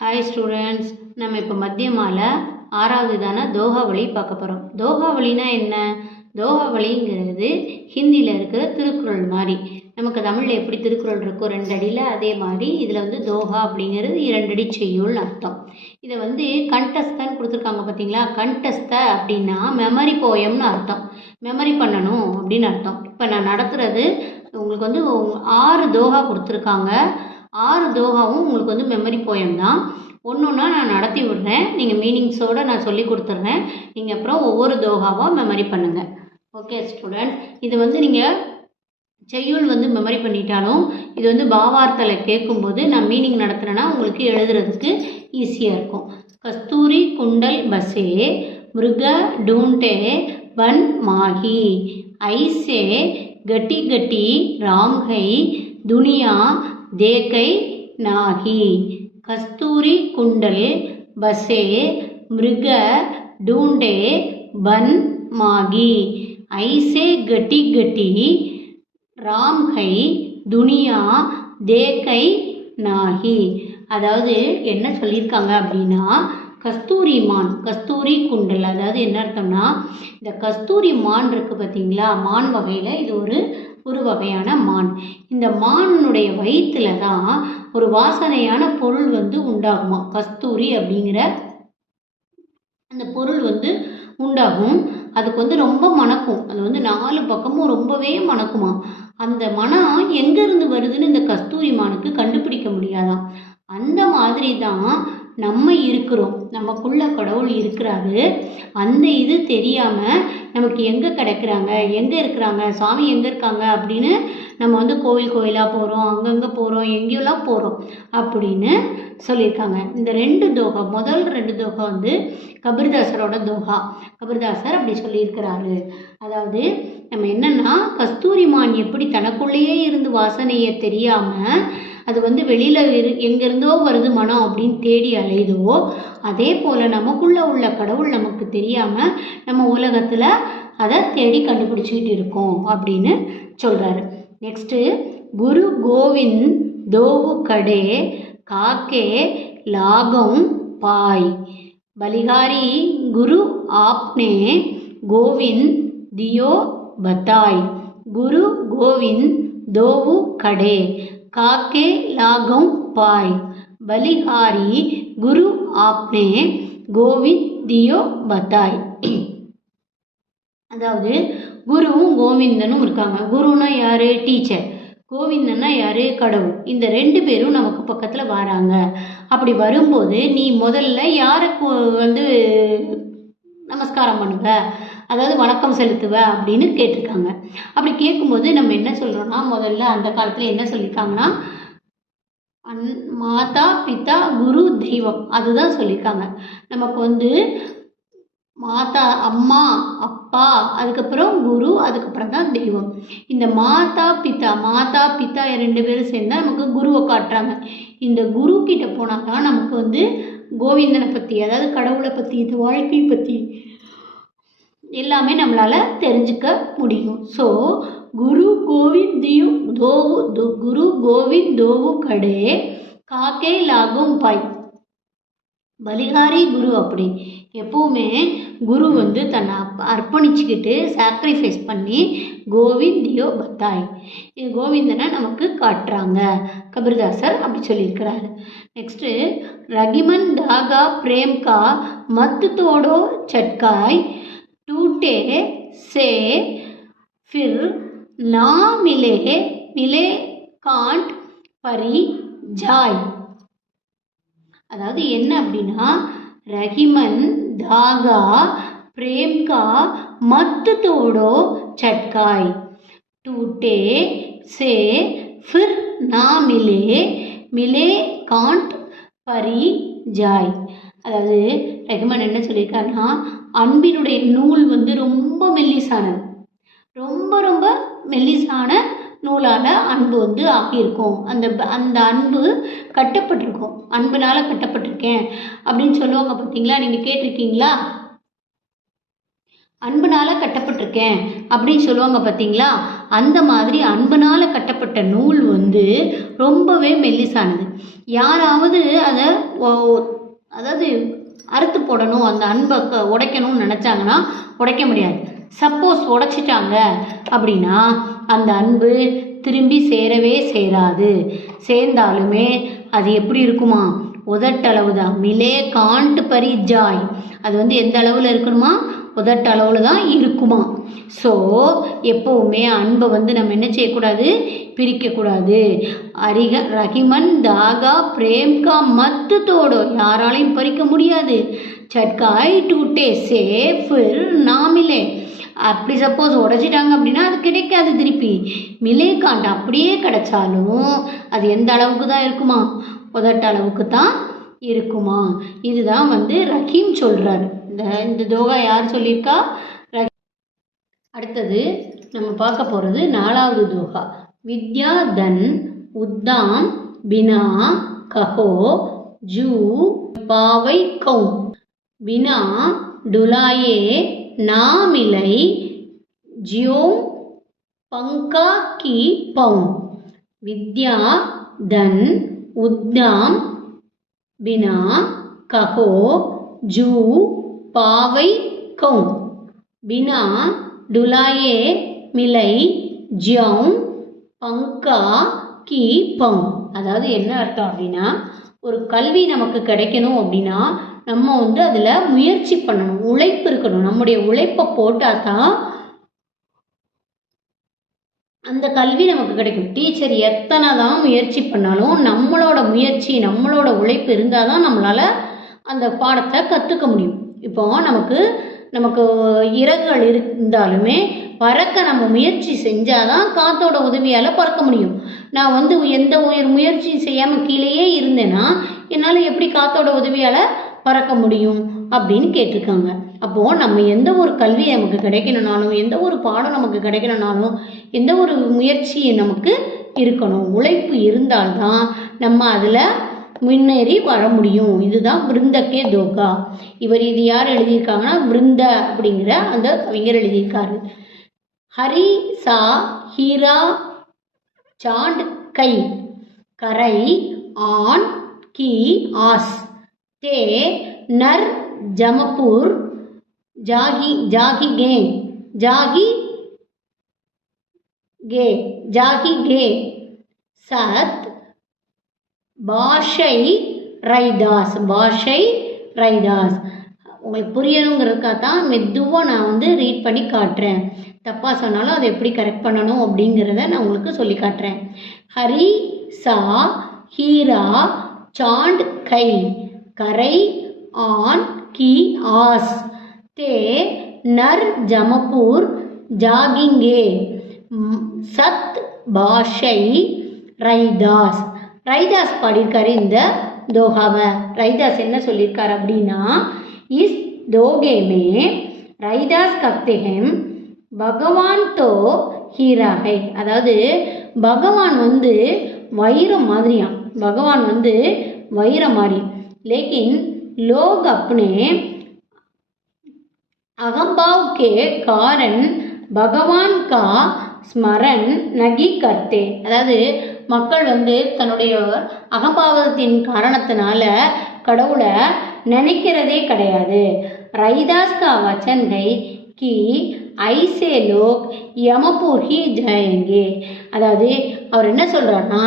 Hi students, நம்ம இப்போ மத்தியமால 6வது தான தோஹாவளி பார்க்க போகிறோம். தோஹாவளினா என்ன? தோஹாவளிங்கிறது ஹிந்தியில் இருக்கிற திருக்குறள் மாதிரி. நமக்கு தமிழில் எப்படி திருக்குறள் இருக்கோ 2 அடியில், அதே மாதிரி இதில் வந்து தோஹா அப்படிங்கிறது 2 அடி செய்யுள்னு அர்த்தம். இதை வந்து கண்டஸ்தான் கொடுத்துருக்காங்க பார்த்தீங்களா. கண்டஸ்த அப்படின்னா மெமரி போயம்னு அர்த்தம். மெமரி பண்ணணும் அப்படின்னு அர்த்தம். இப்போ நான் நடத்துகிறது உங்களுக்கு வந்து 6 தோஹா கொடுத்துருக்காங்க. 6 தோஹாவும் உங்களுக்கு வந்து மெமரி போயம் தான். ஒன்றா நான் நடத்தி விடுறேன். நீங்கள் மீனிங்ஸோடு நான் சொல்லி கொடுத்துட்றேன். நீங்கள் அப்புறம் ஒவ்வொரு தோஹாவாக மெமரி பண்ணுங்கள். ஓகே ஸ்டூடெண்ட், இது வந்து நீங்கள் செய்யுள் வந்து மெமரி பண்ணிட்டாலும் இது வந்து பாவார்த்தலை கேட்கும்போது நான் மீனிங் நடத்துகிறேன்னா உங்களுக்கு எழுதுறதுக்கு ஈஸியாக இருக்கும். கஸ்தூரி குண்டல் பசே மிருக டூண்டே பன் மாஹி ஐசே கட்டி கட்டி ராம்கை துனியா தேக்கை நாகி. கஸ்தூரி குண்டல் பசே மிருக டூண்டே பன் மாகி ஐசே கட்டி கட்டி ராம்கை துனியா தேக்கை நாகி. அதாவது என்ன சொல்லியிருக்காங்க அப்படின்னா, கஸ்தூரி மான், கஸ்தூரி குண்டல், அதாவது என்ன அர்த்தம்னா, இந்த கஸ்தூரி மான் இருக்குது பார்த்தீங்களா, மான் வகையில் இது ஒரு வகையான மான். இந்த மானுடைய வயிற்றுல தான் ஒரு வாசனையான பொருள் வந்து உண்டாகுமா. கஸ்தூரி அப்படிங்கிற அந்த பொருள் வந்து உண்டாகும். அதுக்கு வந்து ரொம்ப மணக்கும். அது வந்து 4 பக்கமும் ரொம்பவே மணக்குமா. அந்த மனம் எங்கேருந்து வருதுன்னு இந்த கஸ்தூரி மானுக்கு கண்டுபிடிக்க முடியாதாம். அந்த மாதிரி தான் நம்ம இருக்கிறோம். நமக்குள்ள கடவுள் இருக்கிறாரு. அந்த இது தெரியாமல் நமக்கு எங்கே கிடைக்கிறாங்க, எங்கே இருக்கிறாங்க, சாமி எங்கே இருக்காங்க அப்படின்னு நம்ம வந்து கோயிலாக போகிறோம், அங்கங்கே போகிறோம், எங்கேயோலாம் போகிறோம் அப்படின்னு சொல்லியிருக்காங்க. இந்த 2 தோஹா, முதல் 2 தோஹா வந்து கபீர்தாசரோட தோஹா. கபீர்தாசர் அப்படி சொல்லியிருக்கிறாரு. அதாவது நம்ம என்னென்னா, கஸ்தூரி மான் எப்படி தனக்குள்ளேயே இருந்து வாசனையை தெரியாமல் அது வந்து வெளியில் எங்கேருந்தோ வருது மனம் அப்படின்னு தேடி அலையுதோ, அதே போல் நமக்குள்ளே உள்ள கடவுள் நமக்கு தெரியாமல் நம்ம உலகத்தில் அதை தேடி கண்டுபிடிச்சிக்கிட்டு இருக்கோம் அப்படின்னு சொல்கிறாரு. நெக்ஸ்ட்டு, குரு கோவிந்த் தோவு கடே காக்கே லாகம் பாய் பலிகாரி குரு ஆப்னே கோவிந்த் दियो बताई. गुरु गोविंद दोवु खड़े काके लागों पाई बलिहारी गुरु आपने கோவிந்த் தியோ பத்தாய். அதாவது குருவும் கோவிந்தனும் இருக்காங்க. குருன்னா யாரு? டீச்சர். கோவிந்தன்னா யாரு? கடவுள். இந்த 2 பேரும் நமக்கு பக்கத்தில் வராங்க. அப்படி வரும்போது நீ முதல்ல யாருக்கு வந்து நமஸ்காரம் பண்ணுவ, அதாவது வணக்கம் செலுத்துவ அப்படின்னு கேட்டிருக்காங்க. அப்படி கேட்கும்போது நம்ம என்ன சொல்கிறோன்னா, முதல்ல அந்த காலத்தில் என்ன சொல்லியிருக்காங்கன்னா, மாதா பிதா குரு தெய்வம், அதுதான் சொல்லியிருக்காங்க. நமக்கு வந்து மாதா அம்மா அப்பா, அதுக்கப்புறம் குரு, அதுக்கப்புறம் தான் தெய்வம். இந்த மாதா பிதா 2 பேரும் சேர்ந்தால் நமக்கு குருவை காட்டுறாங்க. இந்த குரு கிட்ட போனால் தான் நமக்கு வந்து கோவிந்தனை பற்றி, அதாவது கடவுளை பற்றி, இந்த வாழ்க்கையை பற்றி எல்லாமே நம்மளால் தெரிஞ்சுக்க முடியும். ஸோ குரு கோவிந்த் தோவு கடே காக்கே லாகும் பாய் பலிகாரி குரு. அப்படி எப்பவுமே குரு வந்து தன்னை அர்ப்பணிச்சுக்கிட்டு சாக்ரிஃபைஸ் பண்ணி கோவிந்த் தியோ பத்தாய், இது கோவிந்தனை நமக்கு காட்டுறாங்க. கபீர்தாசர் அப்படி சொல்லியிருக்கிறாரு. நெக்ஸ்ட்டு, ரகிமன் தாகா பிரேம் கா மத் தோடோ சட்காய் टूटे से फिर ना मिले कांट परी जाय. அதாவது என்ன அப்படின்னா, ரஹிமன் தாகா பிரேம்கா மத் தோடோ சட்காய் டூட்டே சே ஃபிர் நா மிலே காண்ட் பரி ஜாய். அதாவது ரஹிமன் என்ன சொல்லியிருக்காருன்னா, அன்பினுடைய நூல் வந்து ரொம்ப மெல்லிசானது, ரொம்ப மெல்லிசான நூலால் அன்பு வந்து ஆகியிருக்கும். அந்த அன்பு கட்டப்பட்டிருக்கும். அன்புனால் கட்டப்பட்டிருக்கேன் அப்படின்னு சொல்லுவாங்க பார்த்தீங்களா, நீங்கள் கேட்டிருக்கீங்களா? அன்புனால் கட்டப்பட்டிருக்கேன் அப்படின்னு சொல்லுவாங்க பார்த்தீங்களா. அந்த மாதிரி அன்பனால் கட்டப்பட்ட நூல் வந்து ரொம்பவே மெல்லிசானது. யாராவது அதை அதாவது அறுத்து போடணும், அந்த அன்பை உடைக்கணும்னு நினச்சாங்கன்னா உடைக்க முடியாது. சப்போஸ் உடைச்சிட்டாங்க அப்படின்னா அந்த அன்பு திரும்பி சேரவே சேராது. சேர்ந்தாலுமே அது எப்படி இருக்குமா, உதட்டளவு தான். மிலே காண்ட் பரி ஜாய், அது வந்து எந்த அளவில் இருக்கணுமா, உதட்டளவில் தான் இருக்குமா. ஸோ எப்போவுமே அன்பை வந்து நம்ம என்ன செய்யக்கூடாது, பிரிக்கக்கூடாது. ரஹிமன் தாகா பிரேம்கா மத்து தோடோ, யாராலையும் பறிக்க முடியாது. சட்காய் டூட்டே சே ஃபிர் நாமிலே, அப்படி சப்போஸ் உடைச்சிட்டாங்க அப்படின்னா அது கிடைக்காது திருப்பி. மிலே காண்ட் அப்படியே கிடைச்சாலும் அது எந்த அளவுக்கு தான் இருக்குமா, உதட்ட அளவுக்கு தான் இருக்குமா. இதுதான் வந்து ரஹீம் சொல்கிறாரு. இந்த தோகா யார் சொல்லியிருக்கா, அடுத்தது நம்ம பார்க்க போகிறது 4வது தோகா. வித்யா தன் உத்தாம் பினா கஹோ ஜூ பாவை கௌன், பினா டுலாயே நாமிலை ஜியோ பங்கா கி பௌன். வித்யா தன் உத்தாம் பினா கஹோ ஜூ பாவை கௌன், பினா டுலாயே மிலை ஜியோங் பங்கா கி பௌன். அதாவது என்ன அர்த்தம் அப்படின்னா, ஒரு கல்வி நமக்கு கிடைக்கணும் அப்படின்னா நம்ம வந்து அதில் முயற்சி பண்ணணும், உழைப்பு இருக்கணும். நம்முடைய உழைப்பை போட்டால் தான் அந்த கல்வி நமக்கு கிடைக்கும். டீச்சர் எத்தனை தான் முயற்சி பண்ணாலும் நம்மளோட முயற்சி, நம்மளோட உழைப்பு இருந்தால் தான் நம்மளால் அந்த பாடத்தை கற்றுக்க முடியும். இப்போ நமக்கு இறகுகள் இருந்தாலுமே பறக்க நம்ம முயற்சி செஞ்சால் தான் காற்றோட உதவியால் பறக்க முடியும். நான் வந்து எந்த முயற்சி செய்யாமல் கீழேயே இருந்தேன்னா என்னால் எப்படி காற்றோட உதவியால் பறக்க முடியும் அப்படின்னு கேட்டிருக்காங்க. அப்போது நம்ம எந்த ஒரு கல்வி நமக்கு கிடைக்கணுனாலும், எந்த ஒரு பாடம் நமக்கு கிடைக்கணுனாலும், எந்த ஒரு முயற்சி நமக்கு இருக்கணும், உழைப்பு இருந்தால்தான் நம்ம அதில் முன்னேறி வர முடியும். இதுதான் விருந்தக்கே தோகா. இது யார் எழுதியிருக்காங்கன்னா விருந்த அப்படிங்கிற அந்த கவிஞர் எழுதியிருக்காரு. ஹரி சா ஹீரா சாண்ட் கை கரை ஆன் கி ஆஸ் தே நர் ஜமபூர் ஜாகி ஜாகி கே ஜாகி கே ஜாகி கே சத் பாஷை ரைதாஸ் பாஷை ரைதாஸ். உங்களுக்கு புரியணுங்கிறதுக்காக தான் மெதுவாக நான் வந்து ரீட் பண்ணி காட்டுறேன். தப்பாக சொன்னாலும் அதை எப்படி கரெக்ட் பண்ணணும் அப்படிங்கிறத நான் உங்களுக்கு சொல்லி காட்டுறேன். ஹரி சா ஹீரா சாண்ட் கை கரை ஆன் கி ஆஸ் தே நர் ஜமபூர் ஜாகிங்கே சத் பாஷை ரைதாஸ். ரைதாஸ் பாடியிருக்காரு இந்த தோகாவை. ரைதாஸ் என்ன சொல்லியிருக்காரு அப்படின்னா, இஸ் தோகே மே ரைதாஸ் கப்தே ஹம் பகவான் தோ ஹீரா ஹை. அதாவது பகவான் வந்து வைரம் மாதிரியாம், பகவான் வந்து வைரம் மாதிரி. लेकिन लोग अपने अहंभाव के कारण भगवान का ஸ்மரன் நகி கர்த்தே. அதாவது மக்கள் வந்து தன்னுடைய அகம்பாவத்தின் காரணத்தினால கடவுளை நினைக்கிறதே கிடையாது. ரைதாஸ் கா வச்சன் கை கி ஐசே லோக் யமபூர் ஹி ஜாயங்கே. அதாவது அவர் என்ன சொல்கிறாருன்னா,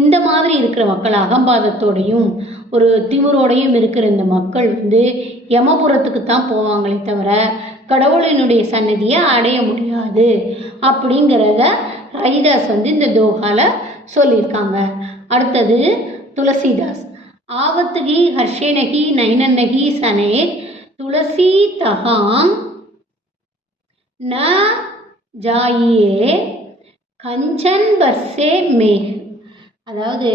இந்த மாதிரி இருக்கிற மக்கள், அகம்பாதத்தோடையும் ஒரு திமிரோடையும் இருக்கிற இந்த மக்கள் வந்து யமபுரத்துக்கு தான் போவாங்களே தவிர கடவுளினுடைய சன்னதியை அடைய முடியாது அப்படிங்கிறத ரைதாஸ் வந்து இந்த தோகால சொல்லியிருக்காங்க. அடுத்தது துளசிதாஸ். ஆவத்கி ஹர்ஷேனகி நைனன்னகி சனே துளசி தகாங் ந ஜாயியே கஞ்சன் பர்சே மேக். அதாவது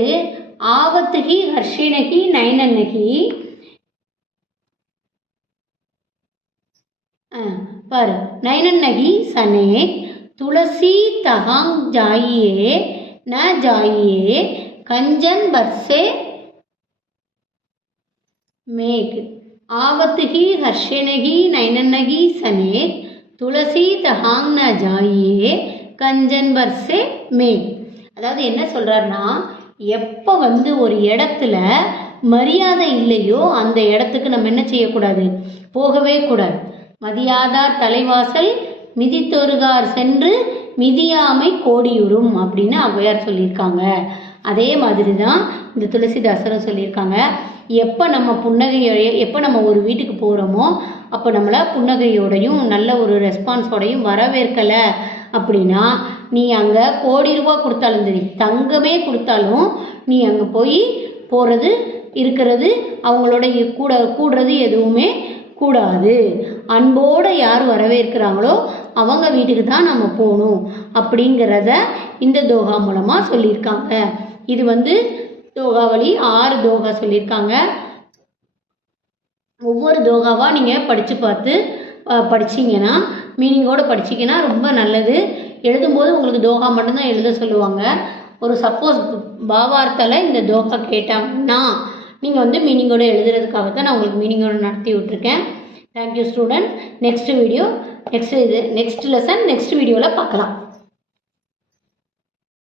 ஆவத்கி ஹர்ஷேனகி நைனன்னகி, பாரு, நைனன்னகி சனே துளசி தகாங் ஜாயியே ந ஜாயியே கஞ்சன் பர்சே மேக். ஆவத்கி ஹர்ஷேனகி நைனன்னகி சனே துளசி தகாங் ந ஜாயியே कंजन बरसे मेघ அதாவது என்ன சொல்றாருன்னா எப்போ ஒரு இடத்துல மரியாதை இல்லையோ அந்த இடத்துக்கு நம்ம என்ன செய்யக்கூடாது போகவே கூடாது மதியாதார் தலைவாசல் மிதித்தொருகார் சென்று மிதியாமை கோடியுறும் அப்படின்னு ஔவையார் சொல்லியிருக்காங்க அதே மாதிரி தான் இந்த துளசிதாசரும் சொல்லியிருக்காங்க எப்போ நம்ம எப்போ நம்ம ஒரு வீட்டுக்கு போகிறோமோ அப்போ நம்மளை புன்னகையோடையும் நல்ல ஒரு ரெஸ்பான்ஸோடையும் வரவேற்கலை அப்படின்னா நீ அங்கே கோடி ரூபா கொடுத்தாலும் சரி தங்கமே கொடுத்தாலும் நீ அங்கே போய் போகிறது இருக்கிறது அவங்களோட கூடுறது எதுவுமே கூடாது அன்போடு யார் வரவேற்கிறாங்களோ அவங்க வீட்டுக்கு தான் நம்ம போகணும் அப்படிங்கிறத இந்த தோகா மூலமாக சொல்லியிருக்காங்க இது தோகாவளி 6 தோகா சொல்லியிருக்காங்க ஒவ்வொரு தோகாவாக நீங்கள் படித்து பார்த்து படிச்சிங்கன்னா மீனிங்கோடு படிச்சிங்கன்னா ரொம்ப நல்லது எழுதும்போது உங்களுக்கு தோகா மட்டும்தான் எழுத சொல்லுவாங்க ஒரு சப்போஸ் பாவார்த்தால இந்த தோகா கேட்டாங்கன்னா நீங்கள் மீனிங்கோடு எழுதுறதுக்காக தான் நான் உங்களுக்கு மீனிங்கோடு நடத்தி விட்டுருக்கேன் thank you student next lesson next வீடியோவில் பார்க்கலாம்